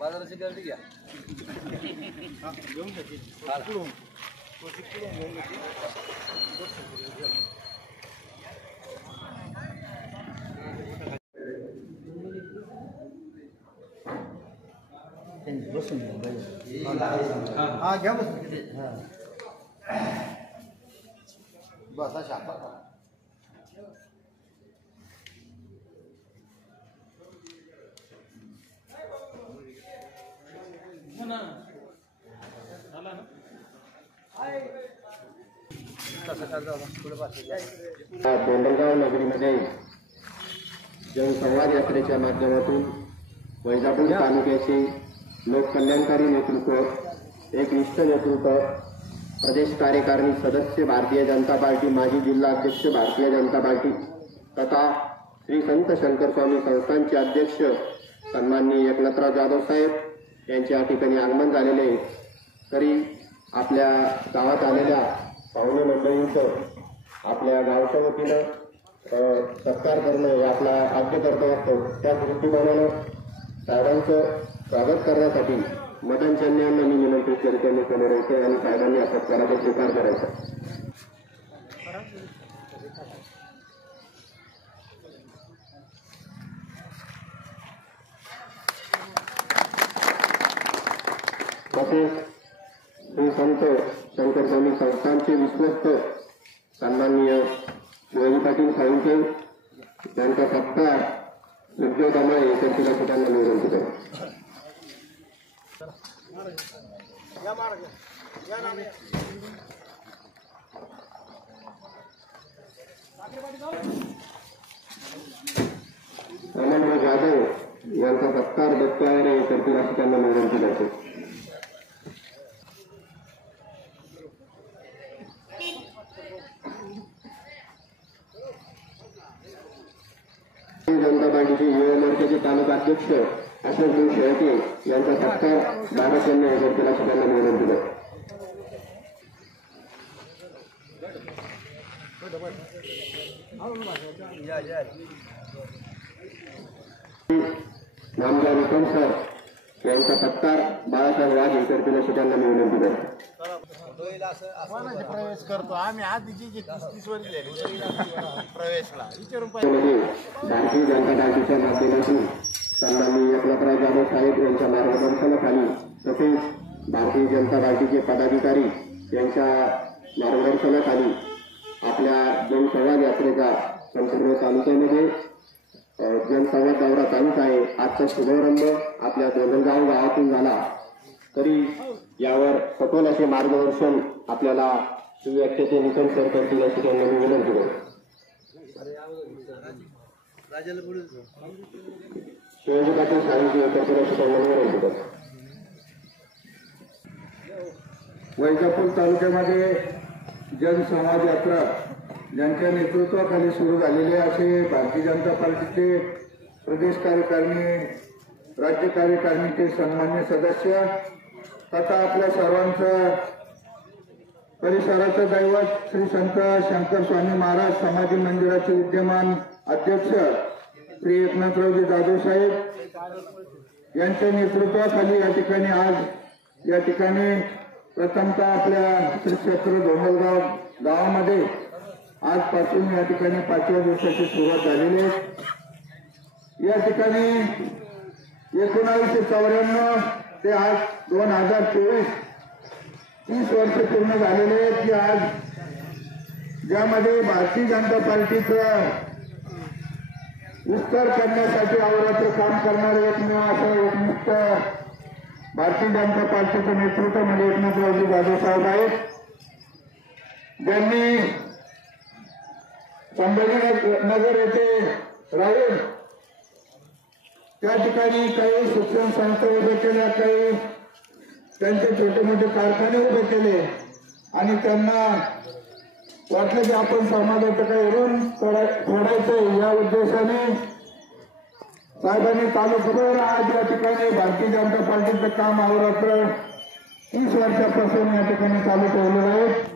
बाजाराची गर्दी घ्या बसून घ्या बस अशा कोंडलगाव नगरीमध्ये जनसंवाद यात्रेच्या माध्यमातून वैजापूर तालुक्याचे लोककल्याणकारी नेतृत्व, एकनिष्ठ नेतृत्व, प्रदेश कार्यकारिणी सदस्य भारतीय जनता पार्टी, माजी जिल्हा अध्यक्ष भारतीय जनता पार्टी तथा श्री संत शंकर स्वामी संस्थानचे अध्यक्ष सन्माननीय एकनाथराव जाधव साहेब यांच्या या ठिकाणी आगमन झालेले. तरी आपल्या गावात आलेल्या पाहुणे मंडळींचं आपल्या गावच्या वतीनं सत्कार करणं हे आपला आद्य कर्तव्य असतं. त्या दृष्टिकोनानं साहेबांचं स्वागत करण्यासाठी मदन चन्ने यांना मी निमंत्रित केले. त्यांनी समोर यायचं आणि साहेबांनी या सत्काराचा स्वीकार करायचा. तसेच श्री संत शंकर स्वामी संस्थानचे विश्वस्त सन्माननीय शिवाजी पाटील साळुंखे यांचा सत्कार उद्योगामुळे एकत्रित ठिकाणी निवडून दिले. अमनराव जाधव यांचा सत्कार दत्तावरे एकत्रित ठिकाणी निवडून दिले. जनता पार्टीचे युवा मोर्चाचे तालुका अध्यक्ष अशोक शेळके यांचा सत्कार बाबासाहेबांनी एकत्रित ठिकाणी निवडून दिला. नामदार विक्रम सर यांचा सत्कार बाळासाहेब वाघ एकत्रित ठिकाणी निवडून दिला. प्रवेश करतो आम्ही आधीची 30 वर्ष प्रवेशला भारतीय जनता पार्टीच्या माध्यमातून सन्माननीय एकनाथराव जाधव साहेब यांच्या मार्गदर्शनाखाली तसेच भारतीय जनता पार्टीचे पदाधिकारी यांच्या मार्गदर्शनाखाली आपल्या जनसंवाद यात्रेचा संपूर्ण तालुक्यामध्ये जनसंवाद दौरा चालूच आहे. आजचा शुभारंभ आपल्या कोंडलगाव गावातून झाला. तरी यावर सखोल असे मार्गदर्शन आपल्याला सुव्याख्याते निकम सर करतील अशी त्यांना मी विनंती करतो. शिवाजी पाटील साळुंखे करतील अशी त्यांना मी विनंती करतो. वैजापूर तालुक्यामध्ये जनसंवाद यात्रा ज्यांच्या नेतृत्वाखाली सुरू झालेले असे भारतीय जनता पार्टीचे प्रदेश कार्यकारिणी, राज्य कार्यकारिणीचे सन्मान्य सदस्य तथा आपल्या सर्वांचं परिसराचं दैवत श्री संत शंकर स्वामी महाराज समाधी मंदिराचे विद्यमान अध्यक्ष श्री एकनाथरावजी जाधव साहेब यांच्या नेतृत्वाखाली या ठिकाणी आज या ठिकाणी प्रथमतः आपल्या श्री क्षेत्र धोंडलगाव गावामध्ये आजपासून या ठिकाणी 5व्या दिवसाची सुरुवात झालेली आहे. या ठिकाणी 1994 ते आज 2024 30 वर्ष पूर्ण झालेले आहेत की आज ज्यामध्ये भारतीय जनता पार्टीचं विस्तार करण्यासाठी अहोरात्र काम करणारे एकमेव असं एकमुक्त भारतीय जनता पार्टीचं नेतृत्व म्हणजे एकनाथरावजी जाधव साहेब आहेत. ज्यांनी संभाजीनगर येथे राहून त्या ठिकाणी काही शिक्षण संस्था उभे केल्या, काही त्यांचे छोटे मोठे कारखाने उभे केले आणि त्यांना वाटलं की आपण समाजाचं काही ऋण फोडायचं या उद्देशाने साहेबांनी तालुकाभर आज या ठिकाणी भारतीय जनता पार्टीचं काम अहोरात्र 30 वर्षापासून या ठिकाणी चालू ठेवलेलं आहे.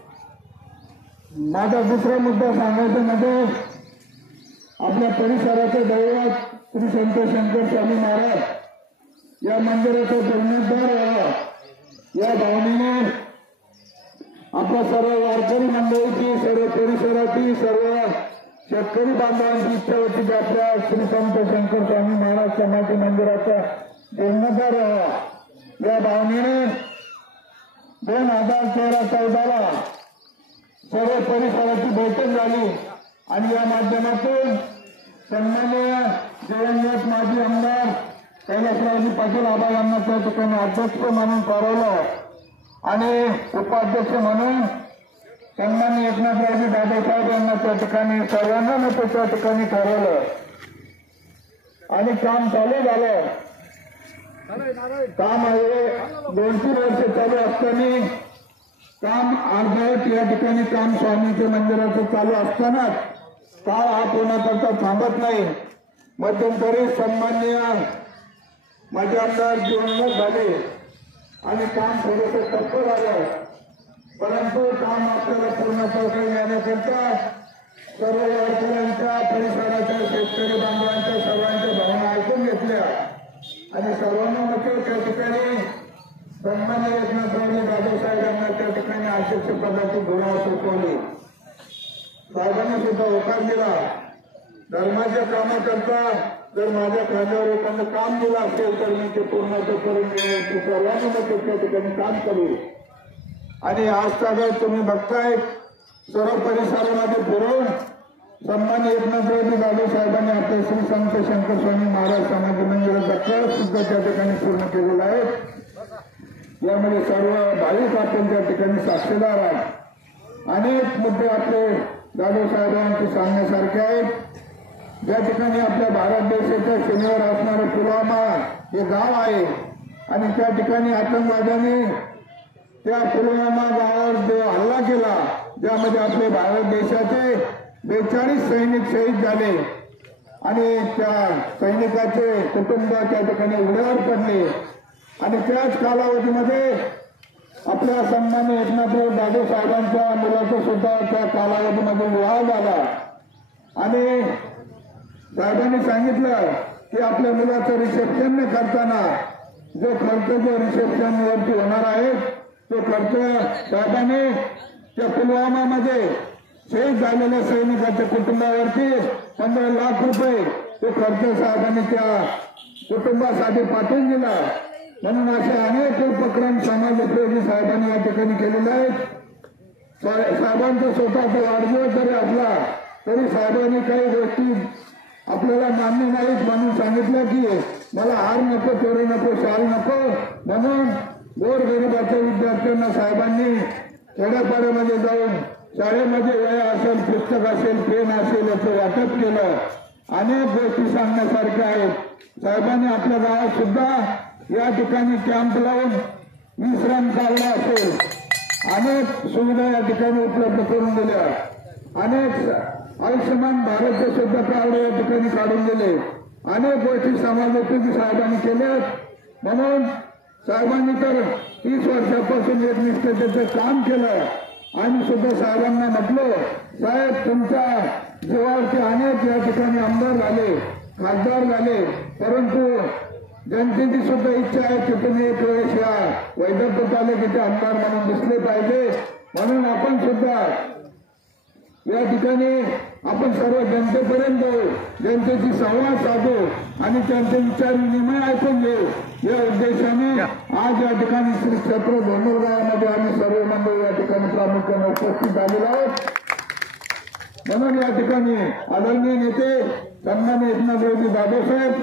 माझा दुसरा मुद्दा सांगायचा म्हणजे आपल्या परिसराचं दैवत श्री संत शंकर स्वामी महाराज या मंदिराचा जीर्णोद्धार व्हावा या भावनेने आपल्या सर्व वारकरी मंडळीची, सर्व परिसराची, सर्व शेतकरी बांधवांची इच्छा होती की आपल्या श्री संत शंकर स्वामी महाराज समाधी मंदिराचा जीर्णोद्धार व्हावा या भावनेने 2013-14 सर्व परिसराची बैठक झाली आणि या माध्यमातून सन्माननीय दिवंगत माजी आमदार कैलासरावजी पाटील आबा यांना त्या ठिकाणी अध्यक्ष म्हणून ठरवलं आणि उपाध्यक्ष म्हणून सन्माननीय एकनाथरावजी दादासाहेब यांना त्या ठिकाणी सर्वांना नेते त्या ठिकाणी ठरवलं आणि काम चालू झालं. काम आहे 2-3 वर्ष चालू असताना काम अर्धवट या ठिकाणी काम स्वामीच्या मंदिराचं चालू असतानाच काळ हा कोणाकरता थांबत नाही. मध्यंतरी सन्माननीय माझे आमदार जीवनमुक्त झाले आणि काम थोडंसं ठप्प झालं, परंतु काम आपल्याला पूर्णत्वाकडे येण्याकरता सर्व वारकऱ्यांच्या, परिसराच्या, शेतकरी बांधवांच्या सर्वांच्या भावना ऐकून घेतल्या आणि सर्वांना म्हटलं त्या ठिकाणी सन्माननीय एकनाथरावजी दादासाहेब यांना त्या ठिकाणी अध्यक्षपदाची धुरा सोपवली. साहेबांनी सुद्धा होकार दिला, धर्माच्या कामाकरता जर माझ्या खांद्यावर एखादं काम दिलं असेल तर मी ते पूर्णत्व करून मिळेल, ते सर्वांनी मग त्या ठिकाणी काम करू. आणि आज ताब्यात तुम्ही बघताय सर्व परिसरामध्ये फिरून सन्माननीय एकनाथरावजी दादासाहेबांनी आपल्या श्री संत शंकर स्वामी महाराज समाधी मंदिराचा कळ सुद्धा त्या ठिकाणी पूर्ण केलेला आहे. यामध्ये सर्व भाविक आपण त्या ठिकाणी साक्षीदार आहेत. अनेक मुद्दे आपले दादासाहेबांचे सांगण्यासारखे आहेत. ज्या ठिकाणी आपल्या भारत देशाच्या सीमेवर असणारं पुलवामा हे गाव आहे आणि त्या ठिकाणी आतंकवाद्यांनी त्या पुलवामा गावावर जो हल्ला केला ज्यामध्ये आपले भारत देशाचे 42 सैनिक शहीद झाले आणि त्या सैनिकाचे कुटुंब त्या ठिकाणी उघड्यावर पडले आणि त्याच कालावधीमध्ये आपल्या सन्माननीय एकनाथराव दादासाहेबांच्या मुलाचा सुद्धा त्या कालावधीमध्ये विवाह झाला आणि साहेबांनी सांगितलं की आपल्या मुलाचं रिसेप्शन करताना जो खर्च जो रिसेप्शनवरती होणार आहे तो खर्च साहेबांनी त्या पुलवामामध्ये शहीद झालेल्या सैनिकाच्या कुटुंबावरती 15 लाख रुपये तो खर्च साहेबांनी त्या कुटुंबासाठी पाठवून दिला. म्हणून असे अनेक उपक्रम समाजोपयोगी साहेबांनी या ठिकाणी केलेले आहेत. साहेबांचा स्वतःचा वाढदिवस जरी असला तरी साहेबांनी काही गोष्टी आपल्याला मान्य नाहीत म्हणून सांगितलं की मला हार नको, चोरी नको, शाल नको, म्हणून गोरगरिबाच्या विद्यार्थ्यांना साहेबांनी खेड्यापाड्यामध्ये जाऊन शाळेमध्ये वह्या असेल, पुस्तक असेल, पेन असेल याचं वाटप केलं. अनेक गोष्टी सांगण्यासारख्या आहेत. साहेबांनी आपल्या गावात सुद्धा या ठिकाणी कॅम्प लावून विश्राम काढला असेल, अनेक सुविधा या ठिकाणी उपलब्ध करून दिल्या, अनेक आयुष्यमान भारतचे सुद्धा कार्ड या ठिकाणी काढून दिले, अनेक गोष्टी समाजोपयोगी साहेबांनी केल्यात. म्हणून साहेबांनी तर 30 वर्षापासून एकनिष्ठतेचं काम केलं आणि सुद्धा साहेबांना म्हटलं साहेब तुमच्या जीवावरती अनेक या ठिकाणी आमदार झाले, खासदार झाले, परंतु जनतेची सुद्धा इच्छा आहे की तुम्ही एक वेळेस या वैद्यकीय तालुक्याचे आमदार म्हणून दिसले पाहिजे. म्हणून आपण सुद्धा या ठिकाणी आपण सर्व जनतेपर्यंत जाऊ, जनतेशी संवाद साधू आणि त्यांचे विचार विनिमय ऐकून घेऊ या उद्देशाने आज या ठिकाणी श्री क्षेत्र डोंगरगावामध्ये आम्ही सर्व मंडळी या ठिकाणी प्रामुख्याने उपस्थित झालेलो आहोत. म्हणून या ठिकाणी आदरणीय नेते सन्माननीय एकनाथरावजी दादासाहेब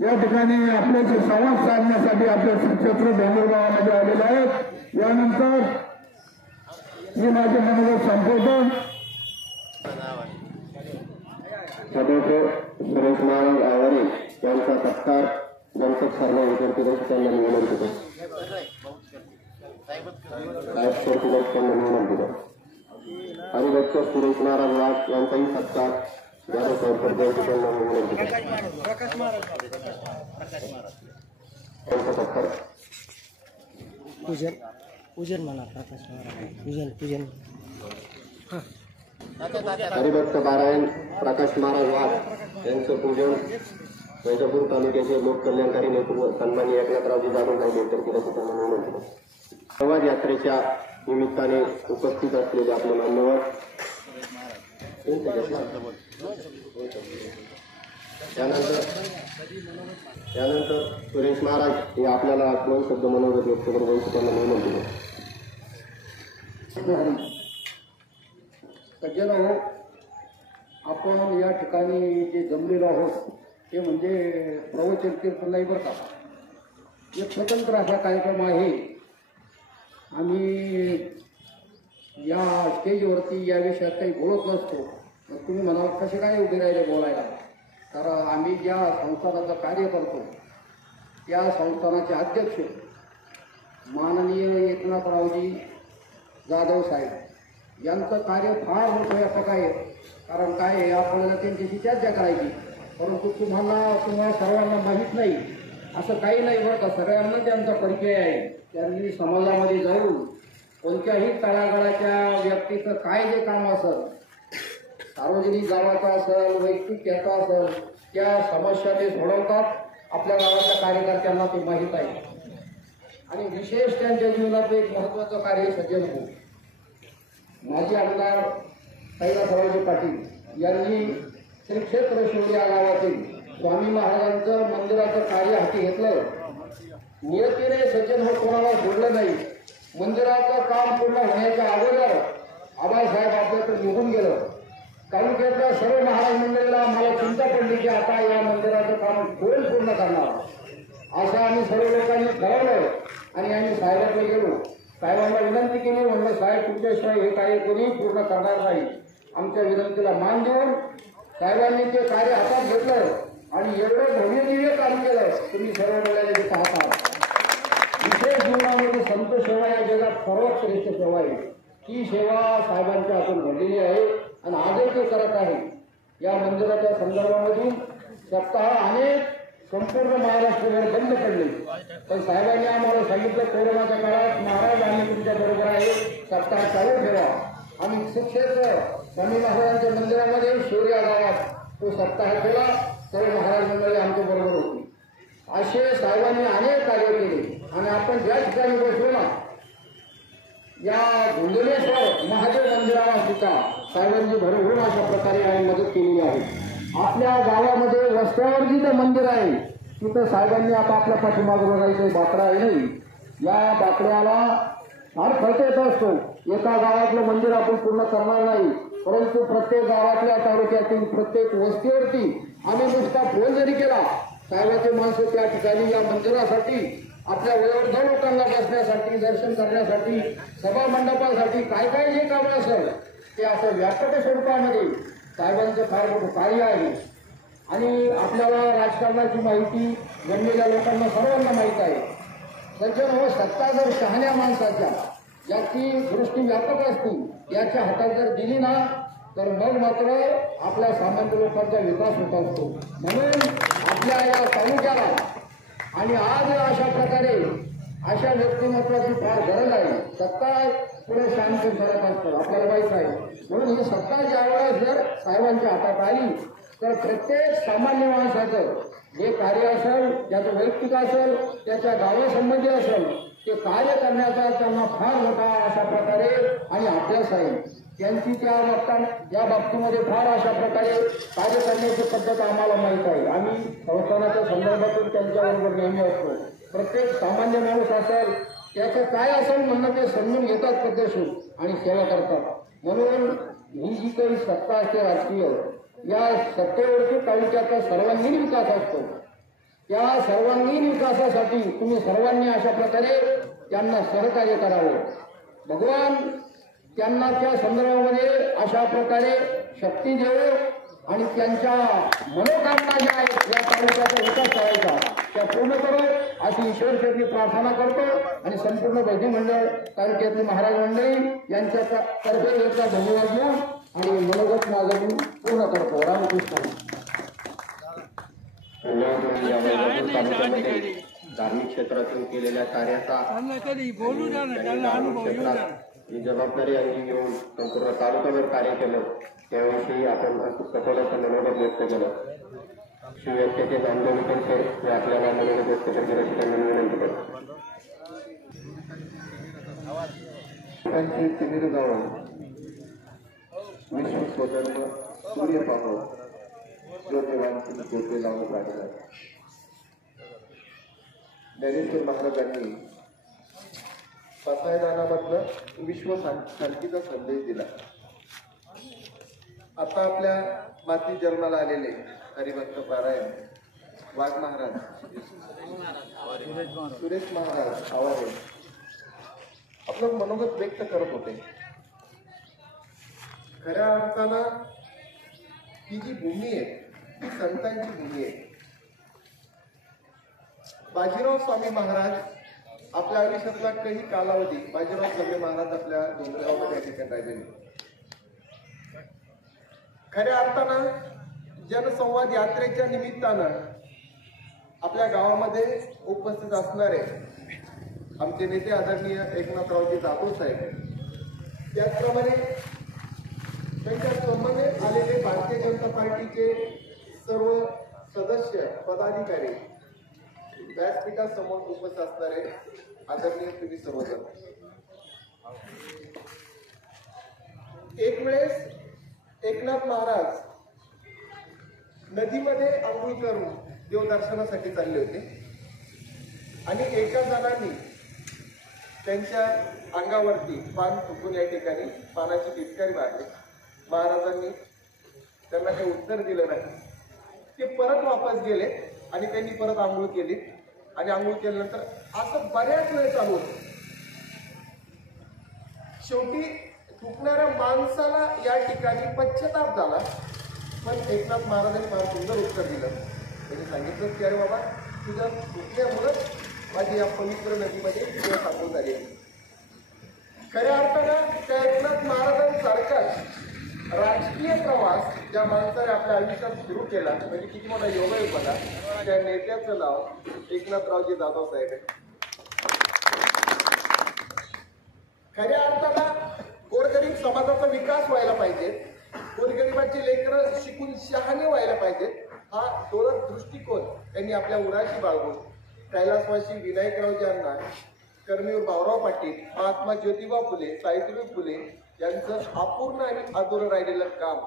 या ठिकाणी आपल्याशी संवाद साधण्यासाठी आपल्या श्री क्षेत्र डोंगरगावामध्ये आलेले आहेत. यानंतर मी माझे मनोगत संपवतो. सदस्य सुरेश महाराज आवारे यांचा सत्कार जनपद सरला विनंती करतो. त्यांना विनंती करतो. हरिभक्त सुरेश महाराज वाघ यांचाही सत्कार यादव साहेब त्यांना विनंती करतो. त्यांचा सत्कार पूजन म्हणा प्रकाश महाराज पूजन हरिभक्त पारायण प्रकाश महाराज वाघ यांचं पूजन वैजापूर तालुक्याचे लोककल्याणकारी नेतृत्व सन्माननीय एकनाथरावजी जाधव यांच्या केल्याचं संवाद यात्रेच्या निमित्ताने उपस्थित असलेले आपले मान्यवर त्यानंतर सुरेश महाराज हे आपल्याला 2 शब्द मनोगत व्यक्त करून त्यांना विनंती सज्जन हो, आपण या ठिकाणी जे जमलेलो आहोत ते म्हणजे प्रवचन कीर्तन नाही बरं का, एक स्वतंत्र असा कार्यक्रम आहे. आम्ही या स्टेजवरती या विषयात काही बोलत नसतो. मग तुम्ही म्हणाल कसे काय उभे राहिले बोलायला, तर आम्ही ज्या संस्थानाचं कार्य करतो त्या संस्थानाचे अध्यक्ष माननीय एकनाथरावजी जाधव साहेब यांचं कार्य फार मोठं आहे. असं काय आहे, कारण काय आहे आपल्याला त्यांच्याशी चर्चा करायची, परंतु तुम्हाला सर्वांना माहीत नाही असं काही नाही बरं का. सगळ्यांना त्यांचा परिचय आहे. त्यांनी समाजामध्ये जाऊन कोणत्याही तळागाळाच्या व्यक्तीचं काय जे काम असेल, सार्वजनिक गावाचा असेल, वैयक्तिक याचा असेल, त्या समस्या ते सोडवतात. आपल्या गावाच्या कार्यकर्त्यांना ते माहीत आहे. आणि विशेष त्यांच्या जीवनात एक महत्त्वाचं कार्य सज्जन हो, माजी आमदार कैलासरावजी पाटील यांनी श्री क्षेत्र शिवडी या गावातील स्वामी महाराजांचं मंदिराचं कार्य हाती घेतलं. नियतीने सज्जन हो कोणाला सोडलं नाही. मंदिराचं काम पूर्ण होण्याच्या अगोदर आबासाहेब आपल्याकडे निघून गेलं. तालुक्यातल्या सर्व महाराज मंडळीला मला चिंता पडली की आता या मंदिराचं काम कोण पूर्ण करणार, असं आम्ही सर्व लोकांनी ठरवलं. आणि आम्ही साहेबांकडे गेलो, साहेबांना विनंती केली. म्हणलं साहेब तुमच्याशिवाय हे कार्य कोणी पूर्ण करणार नाही. आमच्या विनंतीला मान देऊन साहेबांनी ते कार्य हातात घेतलं आणि एवढं भव्य दिव्य काम केलं. तुम्ही सर्व डोळ्याने पाहता. विशेष जीवनामध्ये संत सेवा या जगात सर्वात श्रेष्ठ सेवा आहे. ती सेवा साहेबांच्या हातून घडलेली आहे आणि आजही ते करत आहे. या मंदिराच्या संदर्भामधून सप्ताह अनेक संपूर्ण महाराष्ट्रभर बंद पडले, पण साहेबांनी आम्हाला सांगितलं कोरोनाच्या काळात महाराज आम्ही तुमच्या बरोबर आहे, सप्ताह चालू ठेवा. आम्ही सुक्षेत्र स्वामी महाराजांच्या मंदिरामध्ये शिवडी गावात तो सप्ताह केला. सर्व महाराज मंडळी आमच्या बरोबर होती. असे साहेबांनी अनेक कार्य केले. आणि आपण ज्या ठिकाणी बसलो ना, या धुंदलेश्वर महादेव मंदिराला सुद्धा साहेबांनी भरभरून अशा प्रकारे आम्ही मदत केलेली आहे. आपल्या गावामध्ये रस्त्यावर जिथं मंदिर आहे तिथं साहेबांनी आता आपल्या पाठीमागं बघायचं बाकडा आहे नाही, या बाकड्याला फार खर्च येत असतो. एका गावातलं मंदिर आपण पूर्ण करणार नाही, परंतु प्रत्येक गावातल्या तालुक्यातील प्रत्येक वस्तीवरती आम्ही नुसता फोन जरी केला, साहेबांचे माणसं त्या ठिकाणी या मंदिरासाठी आपल्या वयोवृद्ध लोकांना बसण्यासाठी, दर्शन करण्यासाठी, सभा मंडपासाठी काय काय जे काम असेल ते असं व्यापक स्वरूपामध्ये साहेबांचं फार मोठं कार्य आहे. आणि आपल्याला राजकारणाची माहिती जमलेल्या लोकांना सर्वांना माहीत आहे. सज्जन हो, सत्ता जर शहाण्या माणसाच्या ज्याची दृष्टी व्यापक असती याच्या हातात जर दिली ना, तर मग मात्र आपल्या सामान्य लोकांचा विकास होत असतो. म्हणून आपल्या या तालुक्याला आणि आज अशा प्रकारे अशा व्यक्तिमत्वाची फार गरज आहे. सत्ता पुढे शांत करत असतं, आपल्याला माहीत आहे. म्हणून ही सत्ता ज्यावेळेस जर साहेबांच्या हातात आली तर प्रत्येक सामान्य माणसाचं जे कार्य असेल, त्याचं वैयक्तिक असेल, त्याच्या गावासंबंधी असेल, ते कार्य करण्याचा त्यांना फार मोठा अशा प्रकारे आणि अभ्यास आहे. त्यांची त्या बाबतीमध्ये फार अशा प्रकारे कार्य करण्याची पद्धत आम्हाला माहीत आहे. आम्ही संस्थानाच्या संदर्भातून त्यांच्याबरोबर नेहमी असतो. प्रत्येक सामान्य माणूस असेल, त्याचं काय असेल म्हणणं ते समजून घेतात पद्धतशीर आणि सेवा करतात. म्हणून ही जी काही सत्ता असते राजकीय, या सत्तेवरती तालुक्याचा सर्वांगीण विकास असतो. त्या सर्वांगीण विकासासाठी तुम्ही सर्वांनी अशा प्रकारे त्यांना सहकार्य करावं. भगवान त्यांना त्या संदर्भामध्ये अशा प्रकारे शक्ती देवो आणि त्यांच्या मनोकामना ज्या आहेत या तालुक्याचा विकास करायचा त्या पूर्ण करो अशी ईश्वरचरणी प्रार्थना करतो. आणि संपूर्ण भजनी मंडळ तालुक्यातली महाराज मंडळी यांच्या तर्फे एकदा धन्यवाद देऊन आणि मनोगत माझं मी पूर्ण करतो. रामकृष्ण. धार्मिक क्षेत्रातून केलेल्या कार्याचा ही जबाबदारी अंगी घेऊन संपूर्ण तालुक्यावर कार्य केलं त्याविषयी आपण सफलता मनोगत व्यक्त केलं. शिवव्यक्तीचे नामदेव विकलकर हे आपल्याला मनोगत व्यक्त करण्याची त्यांना विनंती करतो. तिमिर गाव विश्व स्वधर्म सूर्य पाहो जो देवांची ज्योती लावून राहिला. ज्ञानेश्वर महाराजांनी पसायदानामधनं विश्व शांतीचा संदेश दिला. आता आपल्या माती जन्माला आलेले हरिभक्त पारायण वाघ महाराज, सुरेश महाराज आवारे आपलं मनोगत व्यक्त करत होते. खऱ्या अर्थानं ही जी भूमी आहे ती संतांची भूमी आहे. बाजीराव स्वामी महाराज आपल्या आयुष्यातला काही कालावधी बाजीराव स्वामी महाराज आपल्या डोंगरगावमध्ये या ठिकाणी राहिलेले. खऱ्या अर्थानं जनसंवाद यात्रेच्या निमित्तानं आपल्या गावामध्ये उपस्थित असणारे आमचे नेते आदरणीय एकनाथरावजी जाधव साहेब, त्याचप्रमाणे त्यांच्या समवेत आलेले भारतीय जनता पार्टीचे सर्व सदस्य पदाधिकारी, व्यासपीठासमोर उपस्थित असणारे आदरणीय तुम्ही सर्वजण, एक वेळेस एकनाथ महाराज नदीमध्ये आंघोळ करून देवदर्शनासाठी चालले होते आणि एका जणांनी त्यांच्या अंगावरती पान थुकून या ठिकाणी पानाची पिचकारी मारली. महाराजांनी त्यांना काही उत्तर दिलं नाही. ते परत वापस गेले आणि त्यांनी परत आंघोळ केली आणि आंघोळ केल्यानंतर असं बऱ्याच वेळ चालू होतं. शेवटी थुकणाऱ्या माणसाला या ठिकाणी पश्चाताप झाला. पण एकनाथ महाराजांनी फार सुंदर उत्तर दिलं. त्यांनी सांगितलं की अरे बाबा, तुझ्या थुकण्यामुळं माझी या पवित्र नदीमध्ये तुझ्या सापडून झाली. खऱ्या अर्थानं त्या एकनाथ महाराजांसारखाच राजकीय प्रवास ज्या माणसाने आपल्या आयुष्यात सुरू केला म्हणजे किती मोठा योग आहे बघा. त्या नेत्याचं नाव एकनाथरावजी जाधव साहेब आहे. खऱ्या अर्थानं गोरगरीब समाजाचा विकास व्हायला पाहिजे, गोरगरिबांची लेकरं शिकून शहाणे व्हायला पाहिजेत, हा दूरदृष्टिकोन त्यांनी आपल्या उराशी बाळगून कैलासवासी विनायकरावजी अण्णा, कर्मवीर भाऊराव पाटील, महात्मा ज्योतिबा फुले, सावित्रीबाई फुले यांचं अपूर्ण आणि अधुरं राहिलेलं काम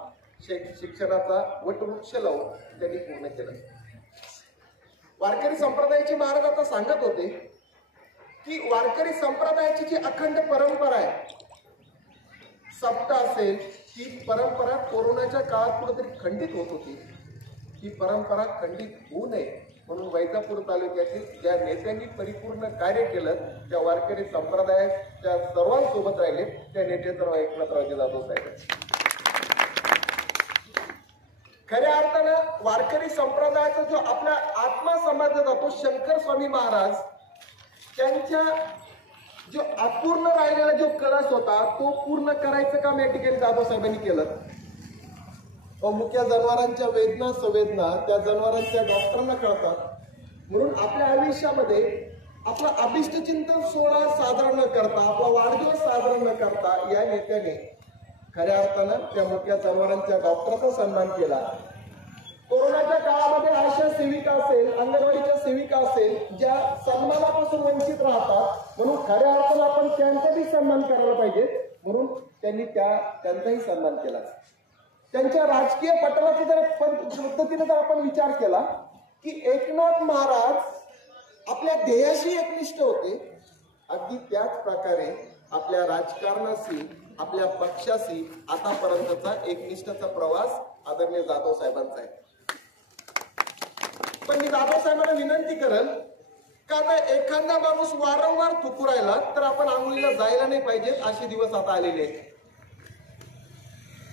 शिक्षणाचा वटवृक्ष लावून त्यांनी पूर्ण केलं. वारकरी संप्रदायाचे महाराज आता सांगत होते की वारकरी संप्रदायाची जी अखंड परंपरा आहे, सप्ताह असेल, ती परंपरा कोरोनाच्या काळात कुठेतरी खंडित होत होती. ही परंपरा खंडित होऊ नये म्हणून वैजापूर तालुक्यातील ज्या नेत्यांनी परिपूर्ण कार्य केलं त्या वारकरी संप्रदायाच्या सर्वांसोबत राहिले त्या नेत्याचं नाव एकनाथरावजी जाधव साहेब. खऱ्या अर्थानं वारकरी संप्रदायाचा जो आपला आत्मा समजला जातो शंकर स्वामी महाराज, त्यांच्या जो अपूर्ण राहिलेला जो कळस होता तो पूर्ण करायचं काम या ठिकाणी जाधव साहेबांनी केलं. मुख्य जनावरांच्या वेदना संवेदना त्या जनावरांच्या डॉक्टरांना कळतात म्हणून आपल्या आयुष्यामध्ये आपला अभिष्ट चिंतन सोहळा साजरा न करता, आपला वाढदिवस साजरा न करता या नेत्याने खऱ्या अर्थानं त्या मुख्य जनावरांच्या डॉक्टरांचा सन्मान केला. कोरोनाच्या काळामध्ये आशा सेविका असेल, अंगणवाडीच्या सेविका असेल, ज्या सन्मानापासून वंचित राहतात म्हणून खऱ्या अर्थानं आपण त्यांचाही सन्मान करायला पाहिजे म्हणून त्यांनी त्यांचाही सन्मान केला. त्यांच्या राजकीय पटलाचा जर पद्धतीने जर आपण विचार केला की एकनाथ महाराज आपल्या ध्येयाशी एकनिष्ठ होते, अगदी त्याच प्रकारे आपल्या राजकारणाशी, आपल्या पक्षाशी आतापर्यंतचा एकनिष्ठाचा प्रवास आदरणीय जाधव साहेबांचा आहे. पण मी जाधव साहेबांना विनंती करेल का आता एखादा माणूस वारंवार थुकू राहिला तर आपण आंघोळीला जायला नाही पाहिजे, असे दिवस आता आलेले आहेत.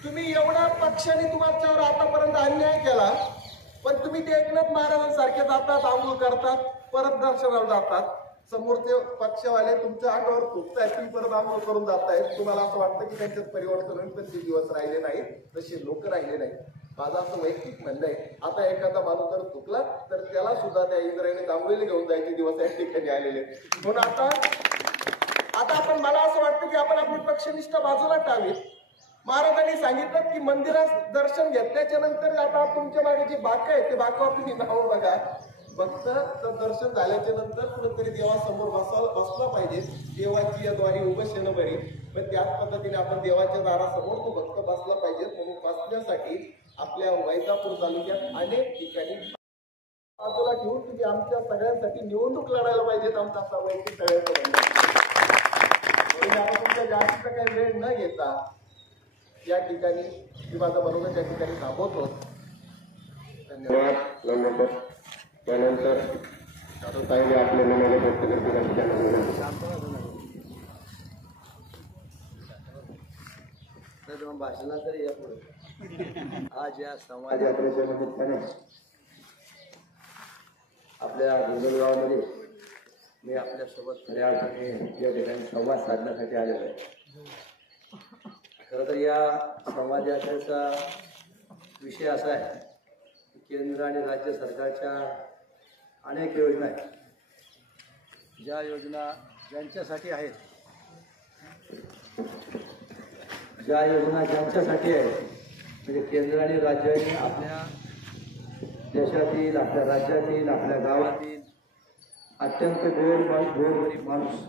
तुम्ही एवढ्या पक्षाने तुमच्यावर आतापर्यंत अन्याय केला पण तुम्ही ते एकनाथ महाराजांसारखे जातात, आंघोळ करतात, परत दर्शनाला जातात, समोरचे पक्षवाले तुमच्या अंगावर थुकतायत, तुम्ही परत आंघोळ करून जातायत. तुम्हाला असं वाटतं की त्यांच्यात परिवर्तन होईल पण ते दिवस राहिले नाही, तसे लोक राहिले नाही. माझं असं वैयक्तिक म्हणणं आहे आता एखादा माणूस जर चुकला तर त्याला सुद्धा त्या इंद्रायणी आंघोळीला घेऊन जायचे दिवस या ठिकाणी आलेले. म्हणून आता आपण मला असं वाटतं की आपण आपली पक्षनिष्ठ बाजूला टावीत. महाराजांनी सांगितलं की मंदिरात दर्शन घेतल्याच्या नंतर आता तुमच्या मागे जे बाक आहे ते बाकावर तुम्ही नाव बघा. फक्त दर्शन झाल्याच्या नंतर कुठेतरी देवासमोर बसला पाहिजे. देवाची या द्वारी उभं बरी, पण त्याच पद्धतीने आपण देवाच्या दारासमोर तो भक्त बसला पाहिजे. म्हणून बसण्यासाठी आपल्या वैजापूर तालुक्यात अनेक ठिकाणी बाजूला ठेवून तुम्ही आमच्या सगळ्यांसाठी निवडणूक लढायला पाहिजेत. आमचा असा वैयक्तिक सगळ्यांचा म्हणून आपण तुमच्या जास्तीचा काही वेळ न घेता या ठिकाणी मी माझा बरोबर त्या ठिकाणी थांबवतो. धन्यवाद. त्यानंतर साहेब आपल्या मनाला व्यक्त करते भाषणाला तरी या पुढे आज या समाज यात्रेच्या निमित्ताने आपल्या गुंजलगावमध्ये मी आपल्यासोबत खऱ्या अर्थाने या ठिकाणी संवाद साधण्यासाठी आलेलो आहे. खरं तर या संवादाचा विषय असा आहे की केंद्र आणि राज्य सरकारच्या अनेक योजना आहेत. ज्या योजना ज्यांच्यासाठी आहेत, ज्या योजना ज्यांच्यासाठी आहेत, म्हणजे केंद्र आणि राज्याने आपल्या देशातील, आपल्या राज्यातील, आपल्या गावातील अत्यंत गोरगरीब माणूस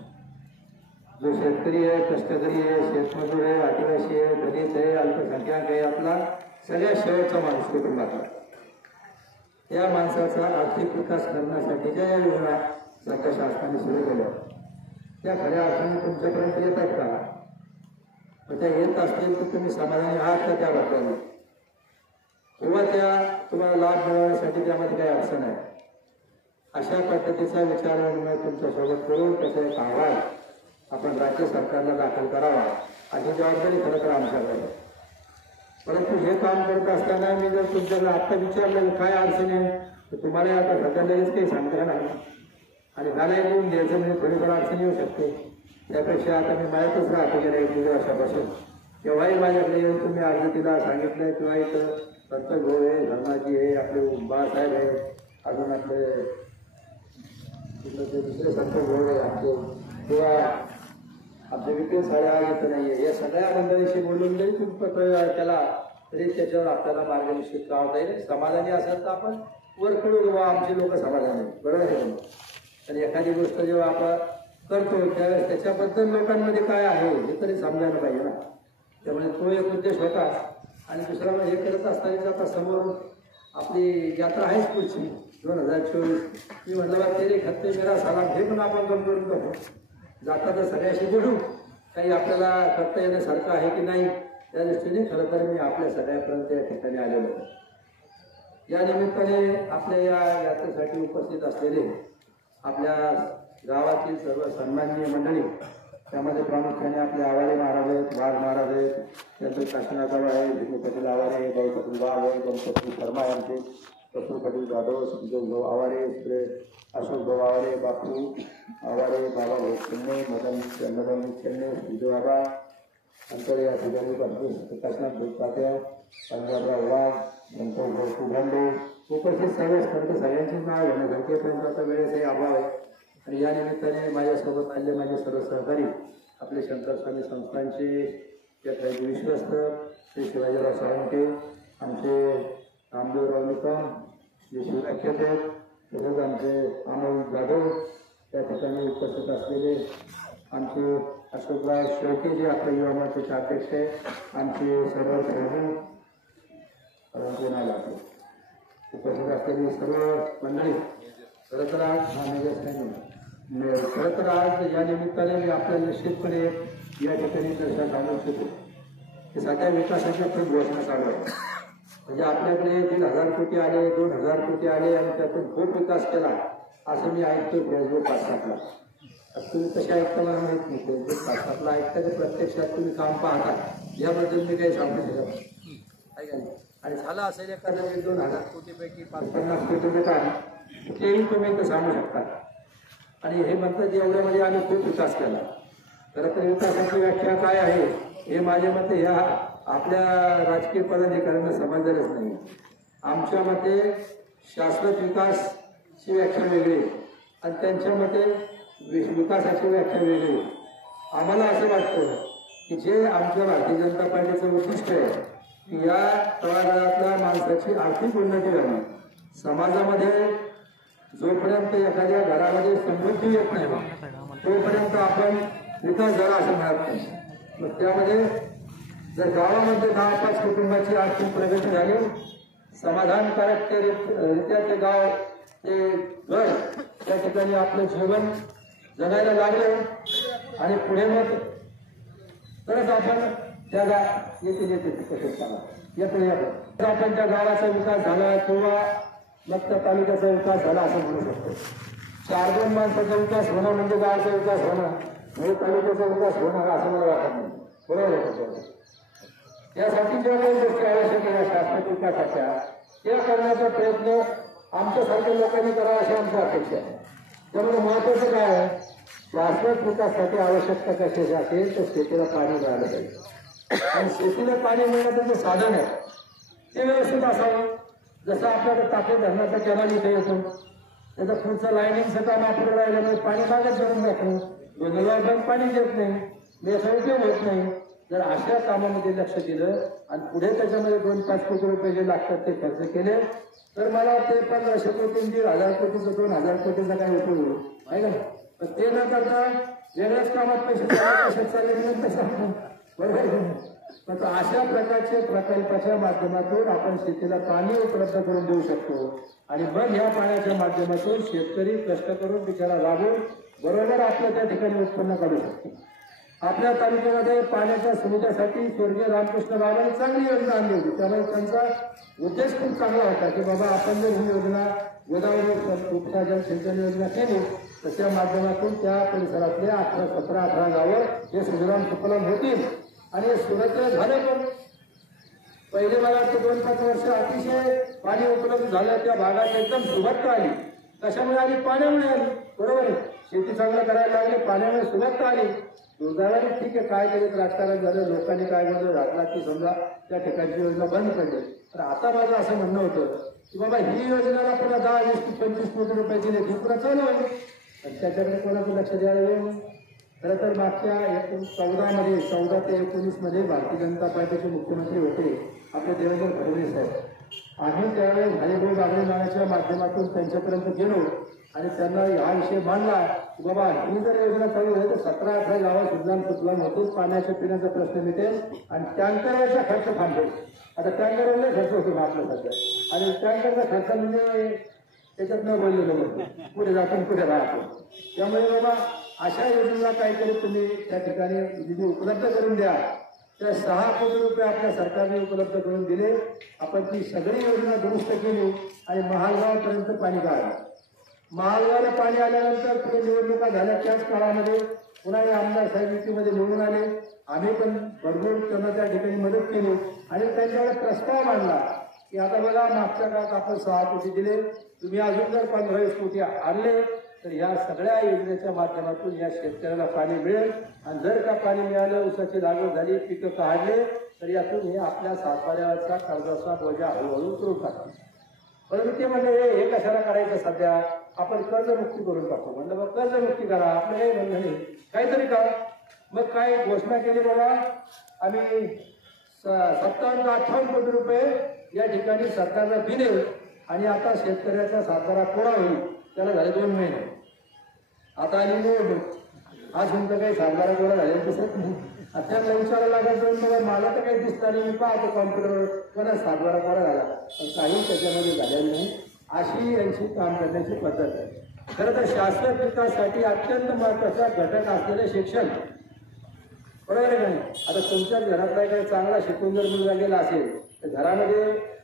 जो शेतकरी आहे, कष्टकरी आहे, शेतमजूर आहे, आदिवासी आहे, दलित आहे, अल्पसंख्याक आहे, आपला सगळ्या शेवटचा माणूस कुटुंबातला, या माणसाचा आर्थिक विकास करण्यासाठी ज्या योजना सरकार शासनाने सुरू केल्या त्या खऱ्या अर्थाने तुमच्यापर्यंत येतात का? तर त्या येत असतील तर तुम्ही समाधानी आहात का त्याबद्दल, किंवा त्या तुम्हाला लाभ मिळवण्यासाठी त्यामध्ये काही अडचण आहे? अशा पद्धतीचा विचारविनिमय तुमच्यासोबत करून त्याचा एक अहवाल आपण राज्य सरकारला दाखल करावा अशी जबाबदारी खरं तर आमच्याकडे आहे. परंतु हे काम करत असताना मी जर तुमच्याकडे आत्ता विचारलं काय अडचण आहे तर तुम्हाला आता सध्या लगेच काही सांगता नाही आणि गाला लिहून द्यायचं म्हणजे थोडीफार अडचण येऊ शकते. त्यापेक्षा आता मी मळ्यातच राहतो गेल्या 1 वर्षापासून. केव्हाही माझ्याकडे येऊन तुम्ही अर्ज दिला सांगितलंय किंवा इथं संत भाऊ आहे, धर्माजी आहे, आपले बाळासाहेब आहे, अजून आपले दुसरे संत भाऊ आहे आमचे, किंवा आमचे विपिन साडे येत नाहीये, या सगळ्या मंडळीशी बोलून जरी तुम्ही त्याला तरी त्याच्यावर आपल्याला मार्ग निश्चित करावता येईल. समाधानी असेल तर आपण वर कळू बाबा आमचे लोक समाधानी, बरोबर आहे. आणि एखादी गोष्ट जेव्हा आपण करतो त्यावेळेस त्याच्याबद्दल लोकांमध्ये काय आहे हे तरी समजायला पाहिजे ना. त्यामुळे तो एक उद्देश होता. आणि दुसरा हे करत असताना आता समोर आपली यात्रा आहेच पुढची 2024. मी म्हटलं बा तेरे खत्ते मेरा सलाम, हे पण आपण करून बघू. जाता तर सगळ्याशी बोलू, काही आपल्याला करता येण्यासारखं आहे की नाही त्या दृष्टीने खरं तर मी आपल्या सगळ्यापर्यंत या ठिकाणी आलेलो आहे. या निमित्ताने आपल्या या यात्रेसाठी उपस्थित असलेले आपल्या गावातील सर्व सन्माननीय मंडळी, त्यामध्ये प्रामुख्याने आपले आवारे महाराज आहेत, वाघ महाराज आहेत, त्यानंतर काशीनाथराव आहे, विष्णू पाटील आवारे, गौतम वाघ आहे, गणपती शर्मा यांचे, प्रफुल्ल पाटील जाधव, संजय भाऊ आवारे, अशोक भाऊ आवारे, बापू आवारे, बाबा भाऊ चेन्नई, मदन चेन्नई, विजय बाबा अंतर या ठिकाणी काशीनाथ भाऊ तात्या, पंजाबराव वाघ, गणपती भाऊ सुभांडे उपस्थित सर्व सगळ्यांचीच नाव घेण्यासाठी परंतु आता वेळेचाही अभाव आहे. आणि या निमित्ताने माझ्यासोबत आलेले माझे सर्व सहकारी आपले शंकर स्वामी संस्थांचे त्यात विश्वस्त श्री शिवाजीराव साळुंके, आमचे रामदेवराव निकम जे शिवराख्यात आहेत, तसेच आमचे अमोल जाधव त्या ठिकाणी उपस्थित असलेले आमचे अशोकराव शेळके जे आपल्या युवा मोर्चाचे अध्यक्ष आहे, आमचे सर्व प्रमुख नाव लागतो उपस्थित असलेली सर्व मंडळी. खरं तर आज या निमित्ताने मी आपल्याला निश्चितपणे या ठिकाणी चर्चा सांगू इच्छितो की सध्या विकासाच्या खूप घोषणा चालू आहे. म्हणजे आपल्याकडे 1,500 कोटी आले, 2,000 कोटी आले आणि त्यातून खूप विकास केला असं मी ऐकतो फेसबुक व्हॉट्सअपला. तुम्ही कसे ऐकता मला माहीत नाही. फेसबुक व्हॉट्सअपला ऐकता की प्रत्यक्षात तुम्ही काम पाहता याबद्दल मी काही सांगू शकत नाही का नाही. आणि झालं असेल एखाद्या 1,000-2,000 कोटीपैकी 550 कोटी रुपये तेही तुम्ही इथं सांगू शकता. आणि हे म्हणतात एवढ्यामध्ये आम्ही खूप विकास केला. खरं तर विकासाची व्याख्या काय आहे हे माझ्या मते ह्या आपल्या राजकीय पदाधिकाऱ्यांना समजलेच नाही. आमच्या मते शाश्वत विकासची व्याख्या वेगळी आणि त्यांच्या मते विकासाची व्याख्या वेगळी. आम्हाला असं वाटतं की जे आमच्या भारतीय जनता पार्टीचं उद्दिष्ट आहे की या तळागाळातल्या माणसाची आर्थिक उन्नती व्हावी, समाजामध्ये जोपर्यंत एखाद्या घरामध्ये समृद्धी येत नाही तोपर्यंत आपण विकास झाला असं म्हणत नाही. मग त्यामध्ये जर गावामध्ये 10-5 कुटुंबाची आर्थिक प्रगती झाली, समाधानकारकरित्या ते गाव ते घर त्या ठिकाणी आपलं जीवन जगायला लागलं आणि पुढे मग तरच आपण त्या आपण त्या गावाचा विकास झाला किंवा मग त्या तालुक्याचा विकास झाला असं म्हणू शकतो. 4-2 माणसाचा विकास होणं म्हणजे गावाचा विकास होणं म्हणजे तालुक्याचा विकास होणार असं मला वाटत नाही. बरोबर आहे. यासाठी ज्या काही गोष्टी आवश्यक आहे शाश्वत विकासाच्या त्या करण्याचा प्रयत्न आमच्यासारख्या लोकांनी करावा अशी आमची अपेक्षा आहे. त्यामुळे महत्वाचं काय आहे, शाश्वत विकासासाठी आवश्यकता कशाची असेल तर शेतीला पाणी मिळालं पाहिजे आणि शेतीला पाणी मिळण्याचं जे साधन आहे ते व्यवस्थित असावं. जसं आपल्याकडे टाके धरणाचा कॅनल इथे येतो, त्याचं पुढचं लाईनिंगचं काम आपल्याला राहिल्यामुळे पाणी मागत जाऊन जातो, दोन्ही पाणी देत नाही, याचा उपयोग होत नाही. जर अशा कामामध्ये लक्ष दिलं आणि पुढे त्याच्यामध्ये 2-5 कोटी रुपये जे लागतात ते खर्च केले तर मला ते 1500 कोटी 1,500 कोटीचं 2,000 कोटीचा काय उपयोग होईल आहे का नाही. पण ते न करता वेगळ्याच कामात पैसे कशात चालले बरोबर. पण अशा प्रकारचे प्रकल्पाच्या माध्यमातून आपण शेतीला पाणी उपलब्ध करून देऊ शकतो आणि मग या पाण्याच्या माध्यमातून शेतकरी कष्ट करून बिचारा राबून बरोबर आपल्या त्या ठिकाणी उत्पन्न काढू शकतो. आपल्या तालुक्यामध्ये पाण्याच्या सुविधेसाठी स्वर्गीय रामकृष्ण बाबांनी चांगली योजना आणली होती. त्यामुळे त्यांचा उद्देश खूप चांगला होता की बाबा आपण जर ही योजना गोदावरी उपसा जल सिंचन योजना केली तर त्या माध्यमातून त्या परिसरातले 17-18 गावं हे सुजलाम सुफलाम होतील आणि सुरक्षित झाले. पण पहिले मला वाटतं 2-5 वर्ष अतिशय पाणी उपलब्ध झालं, त्या भागात एकदम सुबत्ता आली. कशामुळे आली? पाण्यामुळे आली. बरोबर आहे. शेती चांगलं करायला लागली, पाण्यामुळे सुबत्ता आली. दुर्दैवाने ठीक आहे काय केलं राजकारण झालं, लोकांनी काय म्हणलं घातला की समजा त्या ठिकाणची योजना बंद पडली. तर आता माझं असं म्हणणं होतं की बाबा ही योजनेला पुन्हा 10-20-25 कोटी रुपये दिले ती पुन्हा चालू आहे पण त्याच्याकडे कोणाचं लक्ष द्यायला येईल. खरं तर मागच्या 14 ते 19 भारतीय जनता पार्टीचे मुख्यमंत्री होते आपले देवेंद्र फडणवीस साहेब. आम्ही त्यावेळेस हरिभाऊ बागडे नावाच्या माध्यमातून त्यांच्यापर्यंत गेलो आणि त्यांना हा विषय मांडला की बाबा ही जर योजना चालू झाली तर 17-18 गावात सुजलाम होतील, पाण्याच्या पिण्याचा प्रश्न मिळेल आणि टँकरचा खर्च थांबेल. आता टँकरला खर्च होतो ना आपल्या सध्या आणि टँकरचा खर्च म्हणजे त्याच्यात न बोललेलं होतं पुढे जातो पुढे राहतो. त्यामुळे बाबा अशा योजनेला काहीतरी तुम्ही त्या ठिकाणी निधी उपलब्ध करून द्या. त्या 6 कोटी रुपये आपल्या सरकारने उपलब्ध करून दिले. आपण ती सगळी योजना दुरुस्त केली आणि महालगावपर्यंत पाणी काढलं. महालगावला पाणी आल्यानंतर पुढे निवडणुका झाल्या त्याच काळामध्ये पुन्हा आमदार साहेब युतीमध्ये निवडून आले. आम्ही पण भरपूर त्यांना त्या ठिकाणी मदत केली आणि त्यांच्याकडे प्रस्ताव मांडला की आता बघा मागच्या काळात आपण 6 कोटी दिले, तुम्ही अजून जर 15-20 कोटी आणले तर या सगळ्या योजनेच्या माध्यमातून या शेतकऱ्याला पाणी मिळेल आणि जर का पाणी मिळालं, ऊसाची लागवड झाली, पिकं काढले तर यातून हे आपल्या सातबाऱ्याचा कर्जाचा बोजा हळूहळू सुरू टाकतो. परंतु ते म्हणले हे कशाला करायचं, सध्या आपण कर्जमुक्ती करून टाकतो. म्हणलं मग कर्जमुक्ती करा, आपलं काही म्हणणं नाही, काहीतरी करा. मग काय घोषणा केली बघा, आम्ही 57-58 कोटी रुपये या ठिकाणी सरकारला दिले आणि आता शेतकऱ्याचा सातबारा कोरा होईल. त्याला झाले 2 महिने. आता आली निवडणूक, आज तुमचं काही सातबारा कोरा झालेलं दिसत नाही. त्याला विचारायला लागत जाऊन मला तर काही दिसतं नाही, मी पाहतो कॉम्प्युटरवर कोणा सातबारा कोरा झाला पण काही त्याच्यामध्ये झालेलं नाही. अशी यांची काम करण्याची पद्धत आहे. खरं तर शाश्वत विकासासाठी अत्यंत महत्वाचा घटक असलेलं शिक्षण, बरोबर आहे का नाही. आता तुमच्याच घरातला काही चांगला शिकून जर मुलगा गेला असेल तर घरामध्ये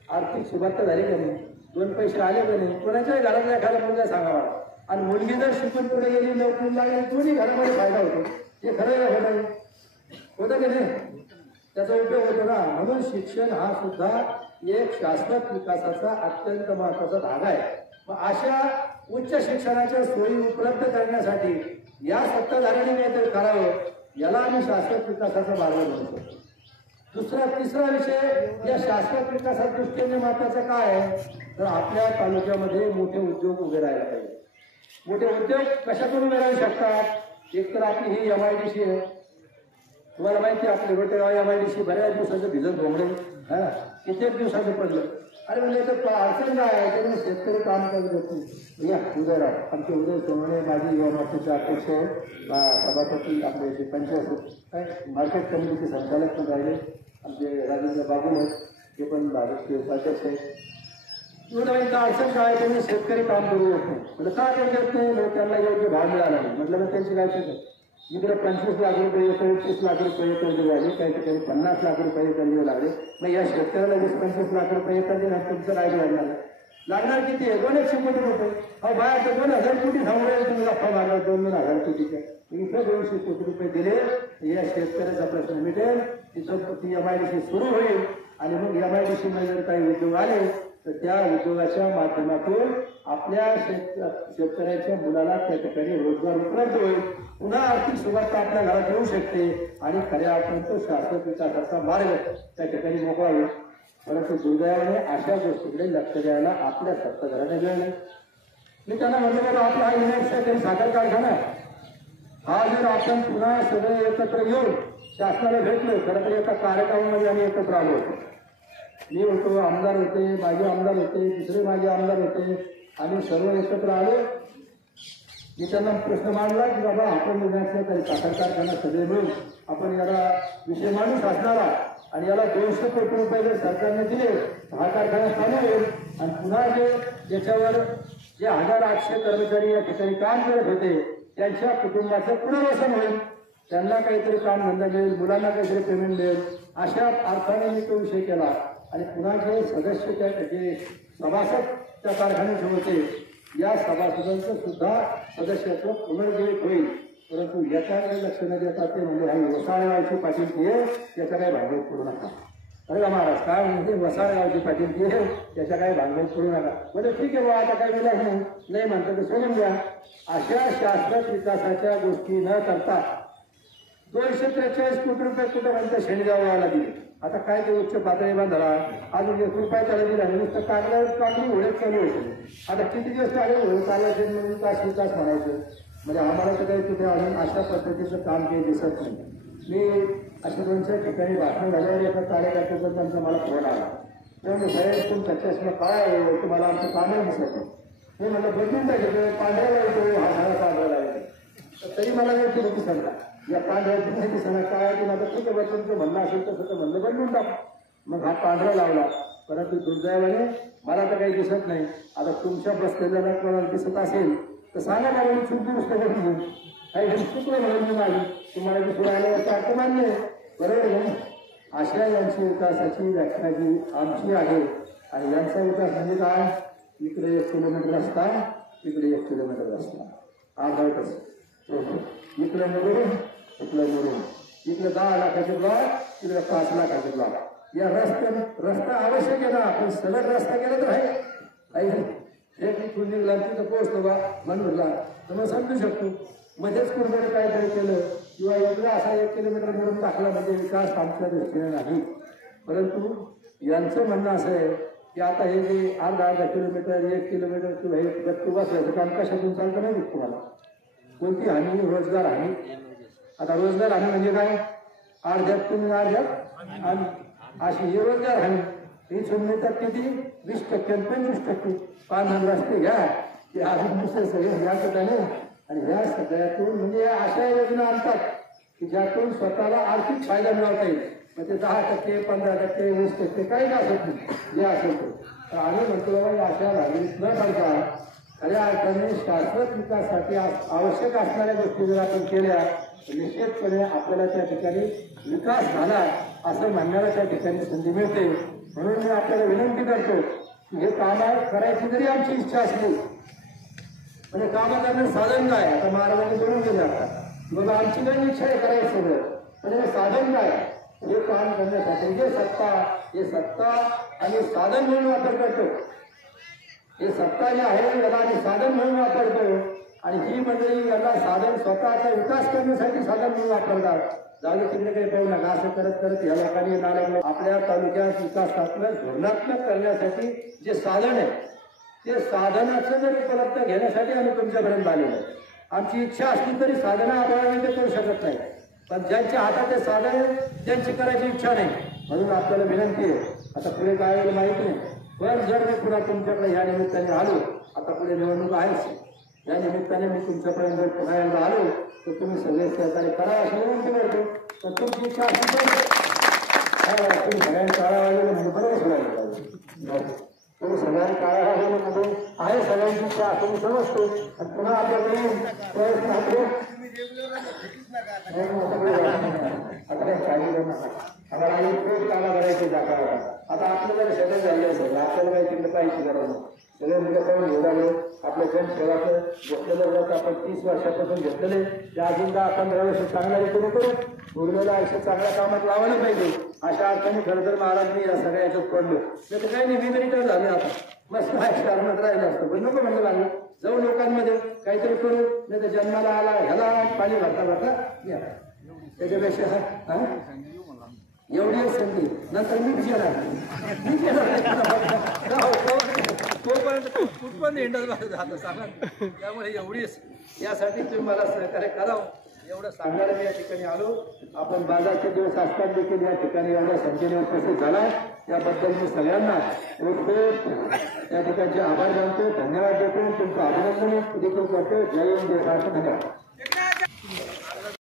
आर्थिक सुबत्ता झाली का नाही, 2 पैसे आले का नाही, कोणाच्याही घरातला एखादा मुलगा सांगावा. आणि मुलगी जर शिकून पुढे गेली, नोकरी लागेल, दोन्ही घरामध्ये फायदा होतो. हे खरं आहे होतं की नाही, त्याचा उपयोग होतो ना. म्हणून शिक्षण हा सुद्धा एक शाश्वत विकासाचा अत्यंत महत्वाचा भाग आहे. मग अशा उच्च शिक्षणाच्या सोयी उपलब्ध करण्यासाठी या सत्ताधाऱ्यांनी काहीतरी करावं, याला आम्ही शाश्वत विकासाचा मार्ग म्हणतो. तिसरा विषय या शाश्वत विकासाच्या दृष्टीने महत्वाचं काय आहे तर आपल्या तालुक्यामध्ये मोठे उद्योग उभे राहायला पाहिजे. मोठे उद्योग कशातून उभे राहू शकतात, एक तर आपली ही MIDC आहे, तुम्हाला माहिती आहे आपले रोटेगाव MIDC बऱ्याच दिवसाचं भिजत घोंगडे हा कित्येक दिवसाचं पडलं. अरे म्हणजे तर अडचण काय आहे त्यामुळे शेतकरी काम करत होते. या उदयराव आमचे उदय सोनवणे माझी युवा मोर्चाचे अध्यक्ष सभापती आपले पंचायत काय मार्केट कमिटीचे संचालक पण राहिले. आमचे राजेंद्र बाबू हे पण भाजपचे उपाध्यक्ष आहेत. एवढं अडचण काय त्यांनी शेतकरी काम करू येत नाही. म्हणजे का करत नाही लोकांना योग्य भाव मिळाला नाही म्हटलं तर त्यांची काय शकत. इकडे 25 लाख रुपये एकर 30 लाख रुपये कर्ज झाले काही ठिकाणी 50 लाख रुपये कर्ज लागले. मग या शेतकऱ्याला 20-25 लाख रुपये कर्ज तुमचं काय लागणार किती आहे 200 कोटी रुपये. अहो बाहेर तर 2000 कोटी थांबवले तुम्ही गप्पा मारला 2,000 कोटीच्या इथं 200 कोटी रुपये दिले या शेतकऱ्याचा प्रश्न मिटेल. तिथं ती MIDC सुरू होईल आणि मग MIDC मध्ये जर काही उद्योग आले तर त्या उद्योगाच्या माध्यमातून आपल्या शेतकऱ्याच्या मुलाला त्या ठिकाणी रोजगार उपलब्ध होईल. पुन्हा आर्थिक सुबत्ता आपल्या घरात येऊ शकते आणि खऱ्या अर्थाने तो शाश्वत विकासाचा मार्ग त्या ठिकाणी मोकळा होईल. परंतु दुर्दैवाने अशा गोष्टीकडे लक्ष द्यायला आपल्या सत्ताधाऱ्याने वेळ नाही. मी त्यांना म्हणलं बरं आपला हा युनिव्हर्सिटी साखर कारखाना हा जर आपण पुन्हा सगळे एकत्र येऊन शासनाला भेटलो खरं तर एका कार्यक्रमामध्ये आम्ही एकत्र आलो होतो. मी होतो आमदार होते माझे आमदार होते दुसरे माझे आमदार होते आम्ही सर्व एकत्र आलो. मी त्यांना प्रश्न मांडला की बाबा आपण निर्णयाचा साखर कारखाना सगळे मिळून आपण याला विषय मांडू शासनाला आणि याला 200 कोटी रुपये जर सरकारने दिले हा कारखाना चालू होईल आणि पुन्हा जे याच्यावर जे 1800 कर्मचारी या ठिकाणी काम करत होते त्यांच्या कुटुंबाचं पुनर्वसन होईल. त्यांना काहीतरी काम धंदा मिळेल मुलांना काहीतरी पेमेंट मिळेल अशा अर्थाने मी तो विषय केला. आणि पुन्हा जे सदस्य जे सभासद त्या कारखान्याचे होते या सभासदांचं सुद्धा सदस्यत्व पुनर्जीवित होईल. परंतु याच्याकडे लक्ष न देता ते म्हणजे हा वसाळेगावची पाटील ती आहे त्याच्या काही भांडवल करू नका. अरे का महाराज काय म्हणजे वसाळेगावची पाटील ती आहे त्याच्या काही भांडवल करू नका. म्हणजे ठीक आहे बाबा आता काय विलास नाही म्हणतं तर सोडून द्या. अशा शाश्वत विकासाच्या गोष्टी न करता 243 कोटी रुपये कुठं म्हणतं शेणगावला दिले. आता काय ते उच्च पातळी बांधला अजून 1 रुपये चालू दिला नुसतं कागदावर कागदी घोडेच चालू होते. आता किती दिवस घोडे चालायचे म्हणून विकास म्हणायचं म्हणजे आम्हाला तर काही तिथे अजून अशा पद्धतीचं काम काही दिसत नाही. मी अशा 2-4 ठिकाणी भाषण झाल्यावर एका कार्यकर्त्याचा त्यांचा मला फोन आला. त्यामुळे साहेब तुमच्या चष्मा काय आहे तुम्हाला आमचं कामही दिसत नाही. मी म्हटलं बदलून टाकायचं पांढऱ्याला येतो हा सारा पांढऱ्याला येतो तरी मला वेळ होती सांगा या पांढऱ्याची माहिती सांगा काय तुम्ही आता ठीक आहे तुमचं म्हणणं असेल तसं तर म्हणलं बदलून टाक. मग हा पांढरा लावला. परंतु दुर्दैवाने मला तर काही दिसत नाही. आता तुमच्या बसलेल्याला कोणाला दिसत असेल तर सांगा मला मी चूक दुरुस्त करून काही चुकलं म्हणून मी माझी तुम्हाला दिसून आलं याचा अर्थ मान्य आहे बरोबर आहे. अशा यांची विकासाची व्याख्या जी आमची आहे आणि यांचा विकास म्हणजे काय इकडे 1 किलोमीटर रस्ता इकडे 1 किलोमीटर रस्ता अर्धावटच इकडं मुरून इकडं मुरून इकडे 10 लाखाचे ब्लॉक इकडे 5 लाखाचे ब्लॉक या रस्ता आवश्यक आहे ना. पण सलग रस्ता केला तर आहे एक इथून निघला तिथं पोहोचतो बा मनोरला तर मग समजू शकतो. मध्येच कुठेतरी काहीतरी केलं किंवा इकडे असा 1 किलोमीटर मिळून टाकला म्हणजे विकास आमच्या दृष्टीने नाही. परंतु यांचं म्हणणं असं आहे की आता हे जे अर्धा किलोमीटर 1 किलोमीटर किंवा हे गट्टू बसवायचं काम कशातून चालतं नाही तुम्हाला कोणती हानी रोजगार हानी. आता रोजगार हानी म्हणजे काय अर्ध्यात तुम्ही अर्ध्यात आणि अशी ही रोजगार हानी ही शून्य तर किती 20% आणि 25% 5 रस्ते घ्या की अजून दुसरे सगळे या ठिकाणी आणि ह्या सगळ्यातून म्हणजे अशा योजना आणतात की ज्यातून स्वतःला आर्थिक फायदा मिळवता येईल. म्हणजे 10%, 15%, 20% काही नसत नाही जे असेल तर आम्ही म्हणतो बाबा अशा भागीत न करता खऱ्या अर्थाने शाश्वत विकासासाठी आवश्यक असणाऱ्या गोष्टी जर आपण केल्या तर निश्चितपणे आपल्याला त्या ठिकाणी विकास झाला असं म्हणण्याला त्या ठिकाणी संधी मिळते. म्हणून मी आपल्याला विनंती करतो की हे कामं करायची जरी आमची इच्छा असली म्हणजे कामं करण्याचं साधन काय आता महाराजांनी करून गेले आता बघा आमची काही इच्छा आहे करायचं सगळं पण हे साधन काय हे काम करण्यासाठी जे सत्ता आणि साधन म्हणून वापर करतो हे सत्ता जे आहे याला आम्ही साधन म्हणून वापरतो आणि ही मंडळी याला साधन स्वतःचा विकास करण्यासाठी साधन म्हणून वापरतात. जाऊ तिकडे काही पाहू नका असं करत करत या लोकांनी नारायण आपल्या तालुक्यात विकासात्मक धोरणात्मक करण्यासाठी जे साधन आहे ते साधनाचं जर उपलब्ध घेण्यासाठी आम्ही तुमच्यापर्यंत आलेलो आहे. आमची इच्छा असली तरी साधना अभावाने ते करू शकत नाही. पण ज्यांच्या हातात ते साधन आहे त्यांची करायची इच्छा नाही. म्हणून आपल्याला विनंती आहे, आता पुढे काय होईल माहिती नाही, पण जर मी पुन्हा तुमच्याकडे ह्या निमित्ताने आलो, आता पुढे निवडणूक आहेच, या निमित्ताने मी तुमच्यापर्यंत जर पुन्हा एकदा आलो तर तुम्ही सगळे सहकार्य करा अशी विनंती करतो. तर तुमची इच्छा असेल तर तुम्ही सगळ्यांनी काळा वाजवलं म्हणजे बरोबर सोडायला पाहिजे. तुम्ही सगळ्यांनी काळा वाजवलं म्हणजे आहे सगळ्यांची इच्छा असं मी समजतो. आणि पुन्हा आपल्याकडे प्रयत्न आपले आता काही काळजी करू नका. आम्हाला आम्ही खूप कामं करायची जागा. आता आपल्याला सगळं झाले असेल, आपल्याला काही तिकडे पाहिजे गरज नाही. सगळे मुलं करून घेऊ लागले. आपल्या जनसेवाचं घेतलेलं व्रत आपण 30 वर्षापासून घेतलेले, त्या अजून 10-15 वर्ष चांगल्या रीतीने करू. उरलेलं आयुष्य चांगल्या कामात लावायला पाहिजे. अशा अर्थाने खरं तर महाराजांनी या सगळ्या याच्यात पडलो. नाही तर काही नाही, 20 रिटायर झाले. आता मस्त शहरात राहिलं असतं, पण नको म्हणलं लागलं जाऊ लोकांमध्ये काहीतरी करू. नाही तर जन्माला आला ह्याला पाणी भरता या त्याच्यापेक्षा एवढी संधी नंतर मीच येणार तोपर्यंत कुठपर्यंत हिंडत जातं सांगा. त्यामुळे एवढीच यासाठी तुम्ही मला सहकार्य करावं एवढं सांगायला मी या ठिकाणी आलो. आपण बाजारचे दिवस असताना देखील या ठिकाणी एवढ्या संख्येने उपस्थित झालाय, त्याबद्दल मी सगळ्यांना खूप या ठिकाणचे आभार मानतो, धन्यवाद देतो, तुमचं अभिनंदन देखील करतो. जय हिंद, जय महाराष्ट्र. धन्यवाद.